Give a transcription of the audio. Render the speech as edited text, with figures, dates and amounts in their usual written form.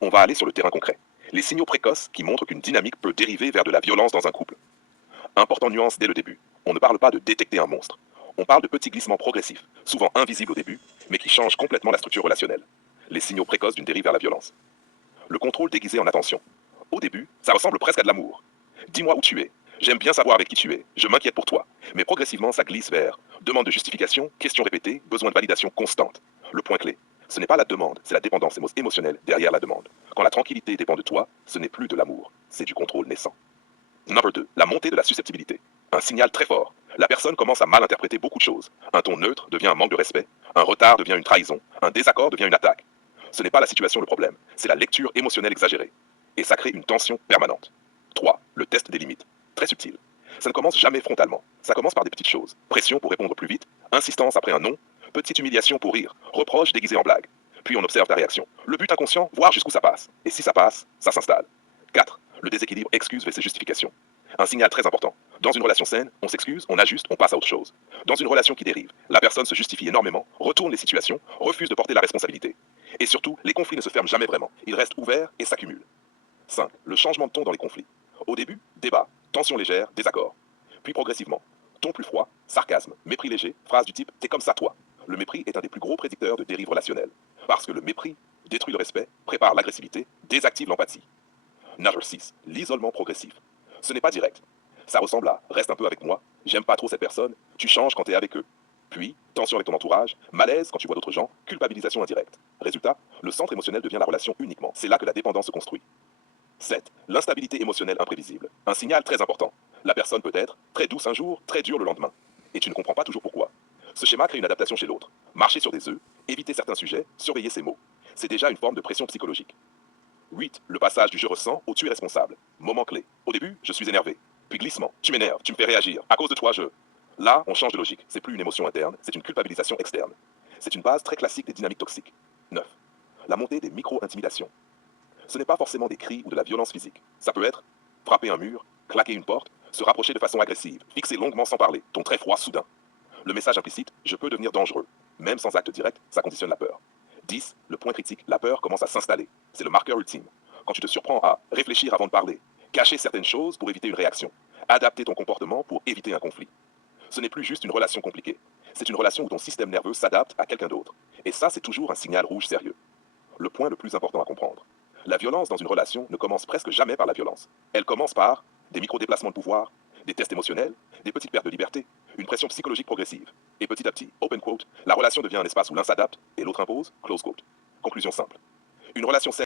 On va aller sur le terrain concret. Les signaux précoces qui montrent qu'une dynamique peut dériver vers de la violence dans un couple. Importante nuance dès le début. On ne parle pas de détecter un monstre. On parle de petits glissements progressifs, souvent invisibles au début, mais qui changent complètement la structure relationnelle. Les signaux précoces d'une dérive vers la violence. Le contrôle déguisé en attention. Au début, ça ressemble presque à de l'amour. Dis-moi où tu es. J'aime bien savoir avec qui tu es. Je m'inquiète pour toi. Mais progressivement, ça glisse vers demande de justification, questions répétées, besoin de validation constante. Le point clé. Ce n'est pas la demande, c'est la dépendance émotionnelle derrière la demande. Quand la tranquillité dépend de toi, ce n'est plus de l'amour, c'est du contrôle naissant. Number 2. La montée de la susceptibilité. Un signal très fort. La personne commence à mal interpréter beaucoup de choses. Un ton neutre devient un manque de respect. Un retard devient une trahison. Un désaccord devient une attaque. Ce n'est pas la situation le problème, c'est la lecture émotionnelle exagérée. Et ça crée une tension permanente. 3. Le test des limites. Très subtil. Ça ne commence jamais frontalement. Ça commence par des petites choses. Pression pour répondre plus vite. Insistance après un non. Petite humiliation pour rire. Reproche déguisé en blague. Puis on observe ta réaction. Le but inconscient, voir jusqu'où ça passe. Et si ça passe, ça s'installe. 4. Le déséquilibre excuse versus justification. Un signal très important. Dans une relation saine, on s'excuse, on ajuste, on passe à autre chose. Dans une relation qui dérive, la personne se justifie énormément, retourne les situations, refuse de porter la responsabilité. Et surtout, les conflits ne se ferment jamais vraiment. Ils restent ouverts et s'accumulent. 5. Le changement de ton dans les conflits. Au début, débat, tension légère, désaccord. Puis progressivement, ton plus froid, sarcasme, mépris léger, phrase du type « t'es comme ça toi ». Le mépris est un des plus gros prédicteurs de dérive relationnelle. Parce que le mépris détruit le respect, prépare l'agressivité, désactive l'empathie. Number 6. L'isolement progressif. Ce n'est pas direct. Ça ressemble à « reste un peu avec moi, j'aime pas trop cette personne, tu changes quand t'es avec eux ». Puis, tension avec ton entourage, malaise quand tu vois d'autres gens, culpabilisation indirecte. Résultat, le centre émotionnel devient la relation uniquement. C'est là que la dépendance se construit. 7. L'instabilité émotionnelle imprévisible. Un signal très important. La personne peut être très douce un jour, très dure le lendemain. Et tu ne comprends pas toujours pourquoi. Ce schéma crée une adaptation chez l'autre. Marcher sur des œufs, éviter certains sujets, surveiller ses mots. C'est déjà une forme de pression psychologique. 8. Le passage du je ressens au tu es responsable. Moment clé. Au début, je suis énervé. Puis glissement. Tu m'énerves, tu me fais réagir. À cause de toi, je... Là, on change de logique. C'est plus une émotion interne, c'est une culpabilisation externe. C'est une base très classique des dynamiques toxiques. 9. La montée des micro-intimidations. Ce n'est pas forcément des cris ou de la violence physique. Ça peut être frapper un mur, claquer une porte, se rapprocher de façon agressive, fixer longuement sans parler, ton très froid soudain. Le message implicite, je peux devenir dangereux. Même sans acte direct, ça conditionne la peur. 10. Le point critique, la peur commence à s'installer. C'est le marqueur ultime. Quand tu te surprends à réfléchir avant de parler, cacher certaines choses pour éviter une réaction, adapter ton comportement pour éviter un conflit. Ce n'est plus juste une relation compliquée. C'est une relation où ton système nerveux s'adapte à quelqu'un d'autre. Et ça, c'est toujours un signal rouge sérieux. Le point le plus important à comprendre. La violence dans une relation ne commence presque jamais par la violence. Elle commence par des micro-déplacements de pouvoir, des tests émotionnels, des petites pertes de liberté, une pression psychologique progressive. Et petit à petit, open quote, la relation devient un espace où l'un s'adapte et l'autre impose, close quote. Conclusion simple. Une relation saine